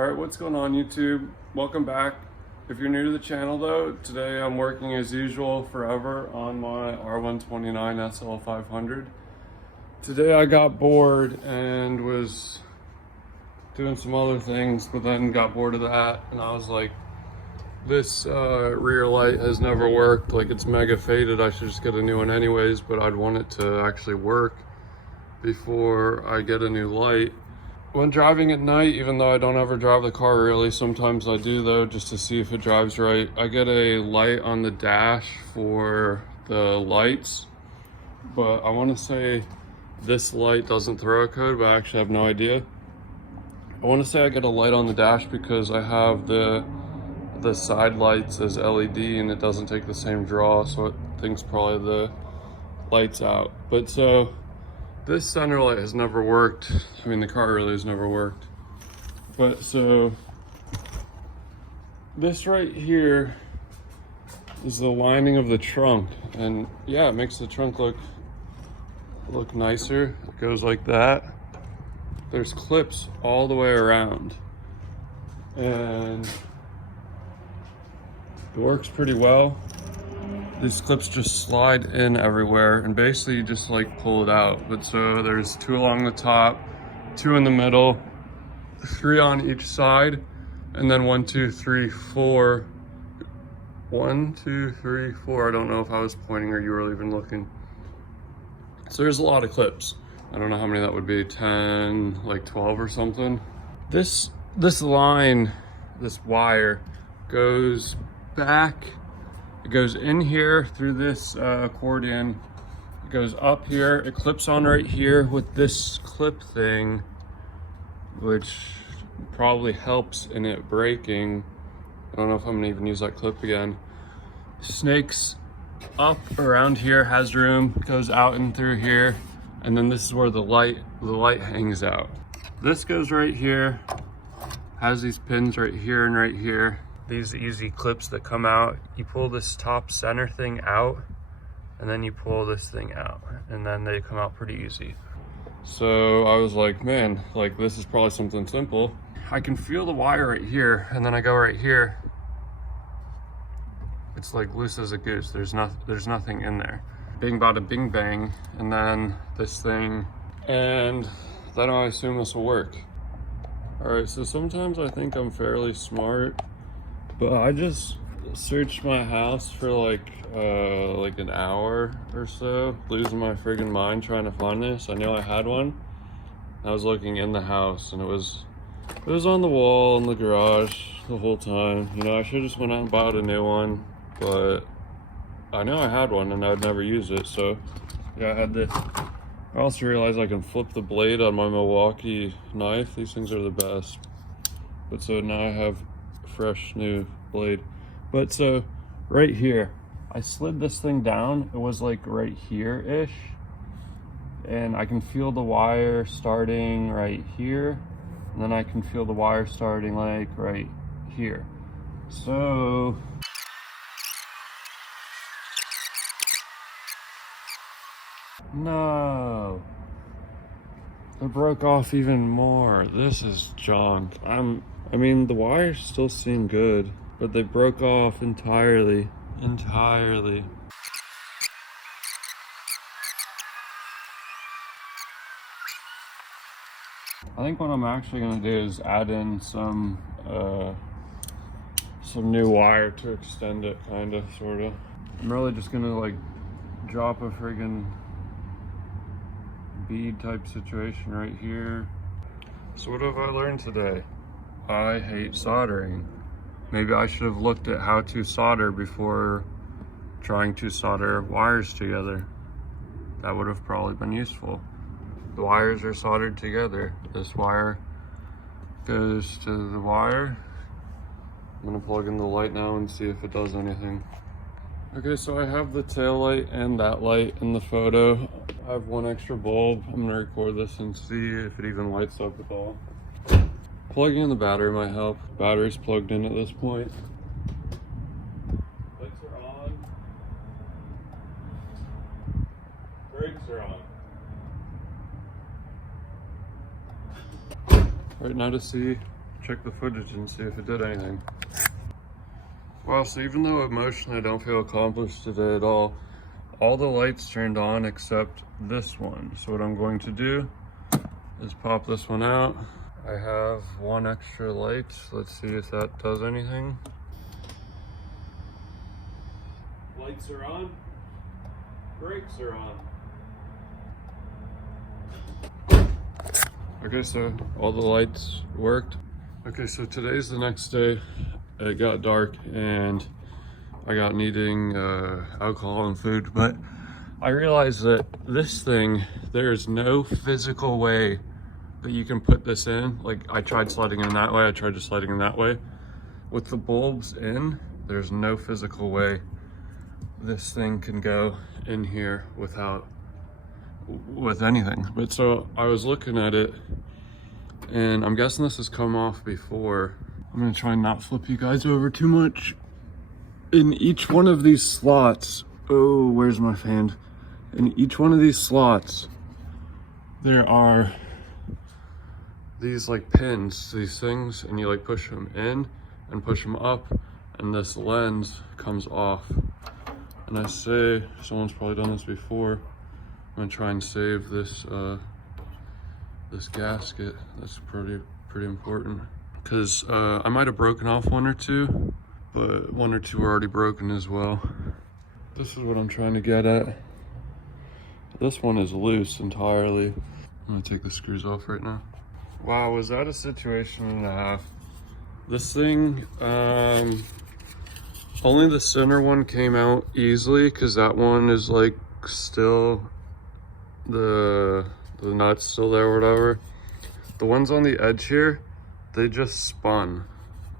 Alright, what's going on YouTube? Welcome back. If you're new to the channel though, today I'm working as usual forever on my R129 SL500. Today I got bored and was doing some other things, but then got bored of that and I was like, this rear light has never worked, like it's mega faded, I should just get a new one anyways, but I'd want it to actually work before I get a new light. When driving at night, even though I don't ever drive the car really, sometimes I do though, just to see if it drives right. I get a light on the dash for the lights, but I want to say this light doesn't throw a code, but I actually have no idea. I want to say I get a light on the dash because I have the side lights as LED and it doesn't take the same draw, so it thinks probably the light's out. But so this center light has never worked. I mean, the car really has never worked. But so this right here is the lining of the trunk, and yeah, it makes the trunk look nicer. It goes like that. There's clips all the way around, and it works pretty well. These clips just slide in everywhere and basically you just like pull it out. But so there's 2 along the top, 2 in the middle, 3 on each side, and then 1, 2, 3, 4. 1, 2, 3, 4. I don't know if I was pointing or you were even looking. So there's a lot of clips. I don't know how many that would be, 10, like 12 or something. This line, this wire goes back. It goes in here through this accordion. It goes up here. It clips on right here with this clip thing, which probably helps in it breaking. I don't know if I'm gonna even use that clip again. Snakes up around here, has room, goes out and through here, and then this is where the light hangs out. This goes right here, has these pins right here and right here. These easy clips that come out. You pull this top center thing out and then you pull this thing out and then they come out pretty easy. So I was like, man, like this is probably something simple. I can feel the wire right here and then I go right here. It's like loose as a goose. There's nothing in there. Bing bada bing bang, and then this thing, and then I assume this will work. All right, so sometimes I think I'm fairly smart, but I just searched my house for like an hour or so, losing my friggin' mind trying to find this. I knew I had one. I was looking in the house and it was on the wall in the garage the whole time. You know, I should have just went out and bought a new one, but I knew I had one and I'd never use it. So yeah, I had this. I also realized I can flip the blade on my Milwaukee knife. These things are the best. But so now I have fresh new blade. But so right here, I slid this thing down. It was like right here ish, and I can feel the wire starting right here, and then I can feel the wire starting like right here. So no, it broke off even more. This is junk. I mean, the wires still seem good, but they broke off entirely. I think what I'm actually gonna do is add in some new wire to extend it, kinda, sorta. I'm really just gonna like drop a friggin' bead type situation right here. So what have I learned today? I hate soldering. Maybe I should have looked at how to solder before trying to solder wires together. That would have probably been useful. The wires are soldered together. This wire goes to the wire. I'm gonna plug in the light now and see if it does anything. Okay, so I have the tail light and that light in the photo. I have 1 extra bulb. I'm gonna record this and see if it even lights up at all. Plugging in the battery might help. Battery's plugged in at this point. Lights are on. Brakes are on. Right now to see check the footage and see if it did anything. Wow, so even though emotionally I don't feel accomplished today at all the lights turned on except this one. So what I'm going to do is pop this one out. I have one extra light. Let's see if that does anything. Lights are on, brakes are on. Okay, so all the lights worked. Okay, so today's the next day. It got dark and I got needing alcohol and food, but I realized that this thing, there's no physical way that you can put this in. Like, I tried sliding in that way, I tried just sliding in that way. With the bulbs in, there's no physical way this thing can go in here with anything. But so I was looking at it and I'm guessing this has come off before. I'm gonna try and not flip you guys over too much. In each one of these slots, oh, where's my fan? In each one of these slots, there are these like pins, these things, and you like push them in and push them up, and this lens comes off. And I say, someone's probably done this before. I'm gonna try and save this this gasket. That's pretty important, because I might have broken off one or two, but one or two are already broken as well. This is what I'm trying to get at. This one is loose entirely. I'm gonna take the screws off right now. Wow, was that a situation and a half? This thing, only the center one came out easily because that one is like still, the nut's still there or whatever. The ones on the edge here, they just spun,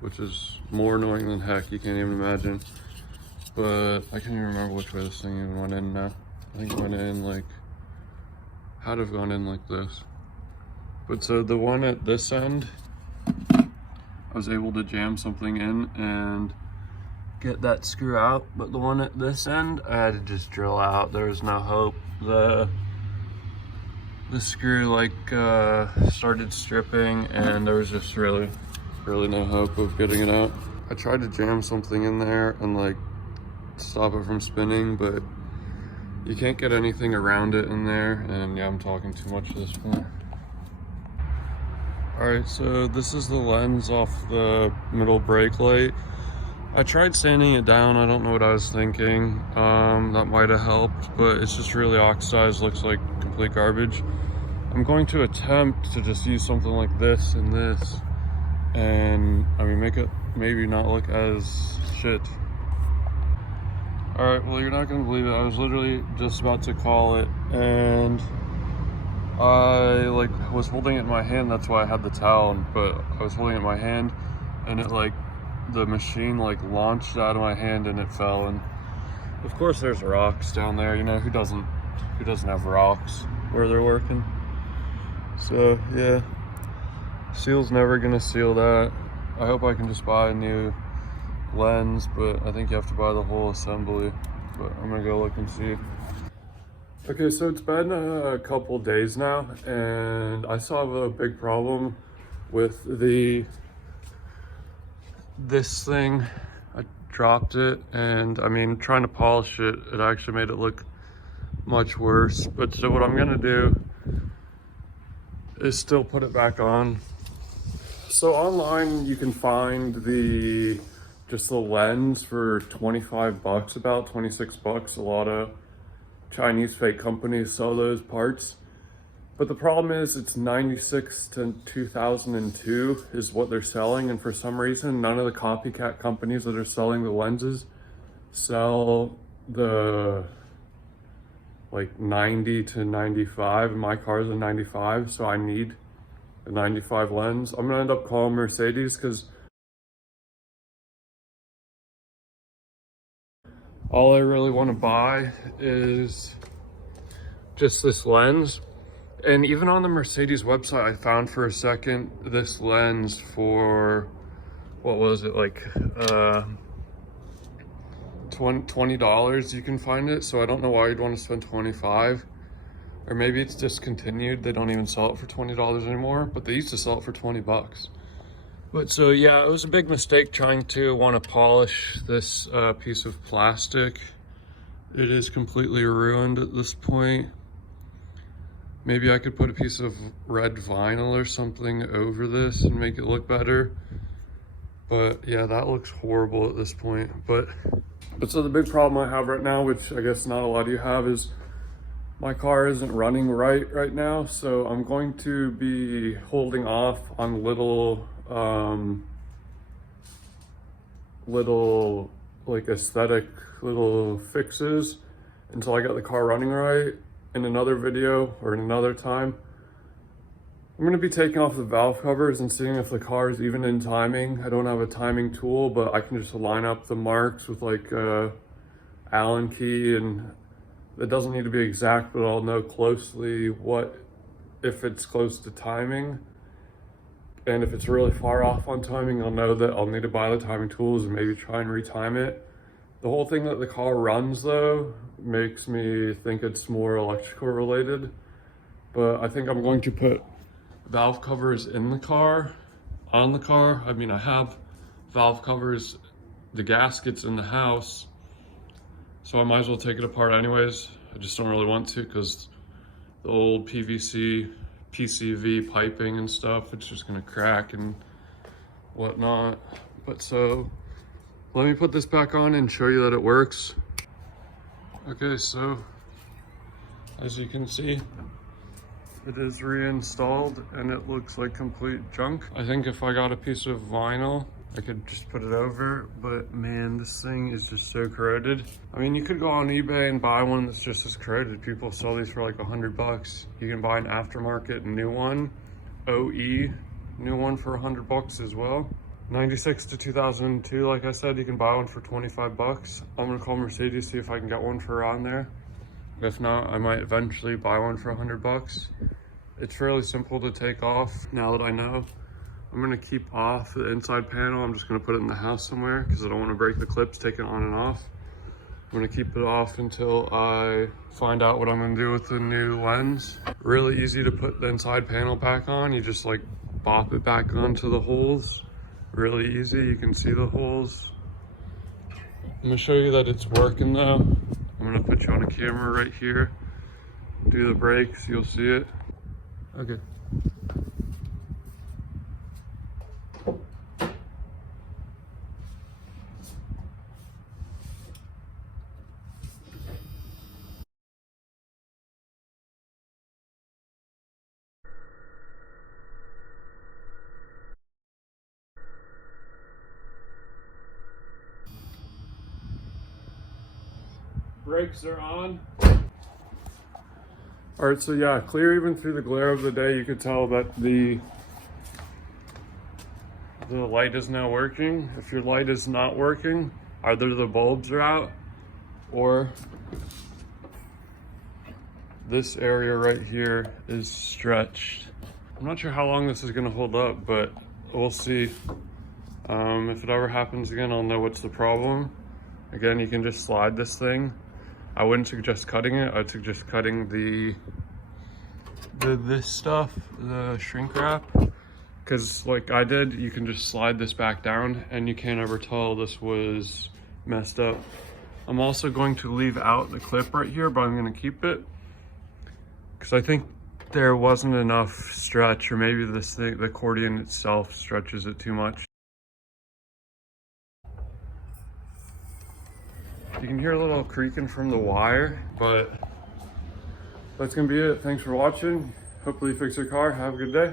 which is more annoying than heck. You can't even imagine. But I can't even remember which way this thing even went in now. I think it went in like, had to have gone in like this. But so the one at this end, I was able to jam something in and get that screw out, but the one at this end I had to just drill out. There was no hope. The screw like started stripping and there was just really no hope of getting it out. I tried to jam something in there and like stop it from spinning, but you can't get anything around it in there. And yeah, I'm talking too much at this point. All right, so this is the lens off the middle brake light. I tried sanding it down. I don't know what I was thinking. That might have helped, but it's just really oxidized, looks like complete garbage. I'm going to attempt to just use something like this and this, and I mean, make it maybe not look as shit. All right, well, you're not gonna believe it. I was literally just about to call it, and I like was holding it in my hand. That's why I had the towel, but I was holding it in my hand, and it like, the machine like launched out of my hand and it fell. And of course there's rocks down there, you know, who doesn't have rocks where they're working? So yeah, seal's never gonna seal that. I hope I can just buy a new lens, but I think you have to buy the whole assembly, but I'm gonna go look and see. Okay, so it's been a couple days now and I still have a big problem with this thing. I dropped it, and I mean, trying to polish it, it actually made it look much worse. But so what I'm gonna do is still put it back on. So online you can find just the lens for 25 bucks, about 26 bucks. A lot of Chinese fake companies sell those parts. But the problem is it's 96 to 2002 is what they're selling. And for some reason, none of the copycat companies that are selling the lenses sell the like 90 to 95. And my car's a 95, so I need a 95 lens. I'm gonna end up calling Mercedes because all I really want to buy is just this lens. And even on the Mercedes website, I found for a second this lens for, what was it, like $20 you can find it. So I don't know why you'd want to spend 25, or maybe it's discontinued. They don't even sell it for $20 anymore, but they used to sell it for 20 bucks. But so yeah, it was a big mistake trying to want to polish this piece of plastic. It is completely ruined at this point. Maybe I could put a piece of red vinyl or something over this and make it look better. But yeah, that looks horrible at this point. But so the big problem I have right now, which I guess not a lot of you have, is my car isn't running right now. So I'm going to be holding off on little like aesthetic little fixes until I get the car running right. In another video or in another time, I'm going to be taking off the valve covers and seeing if the car is even in timing. I don't have a timing tool, but I can just line up the marks with like Allen key, and it doesn't need to be exact, but I'll know closely if it's close to timing. And if it's really far off on timing, I'll know that I'll need to buy the timing tools and maybe try and retime it. The whole thing that the car runs though makes me think it's more electrical related, but I think I'm going to put valve covers in the car, on the car. I mean, I have valve covers, the gaskets in the house, so I might as well take it apart anyways. I just don't really want to because the old PVC, PCV piping and stuff, it's just gonna crack and whatnot. But so let me put this back on and show you that it works. Okay, so as you can see, it is reinstalled and it looks like complete junk. I think if I got a piece of vinyl, I could just put it over, but man, this thing is just so corroded. I mean, you could go on eBay and buy one that's just as corroded. People sell these for like $100. You can buy an aftermarket new one, OE, new one for $100 as well. 96 to 2002, like I said, you can buy one for 25 bucks. I'm gonna call Mercedes, see if I can get one for around there. If not, I might eventually buy one for 100 bucks. It's fairly simple to take off now that I know. I'm gonna keep off the inside panel. I'm just gonna put it in the house somewhere because I don't wanna break the clips, take it on and off. I'm gonna keep it off until I find out what I'm gonna do with the new lens. Really easy to put the inside panel back on. You just like bop it back onto the holes. Really easy, you can see the holes. I'm gonna show you that it's working though. I'm gonna put you on a camera right here. Do the brakes, you'll see it. Okay. Brakes are on. All right, so yeah, clear even through the glare of the day, you could tell that the light is now working. If your light is not working, either the bulbs are out or this area right here is stretched. I'm not sure how long this is gonna hold up, but we'll see. If it ever happens again, I'll know what's the problem. Again, you can just slide this thing. I wouldn't suggest cutting it. I'd suggest cutting this stuff, the shrink wrap, because like I did, you can just slide this back down and you can't ever tell this was messed up. I'm also going to leave out the clip right here, but I'm going to keep it because I think there wasn't enough stretch, or maybe this thing, the accordion itself stretches it too much. You can hear a little creaking from the wire, but that's gonna be it. Thanks for watching. Hopefully you fix your car. Have a good day.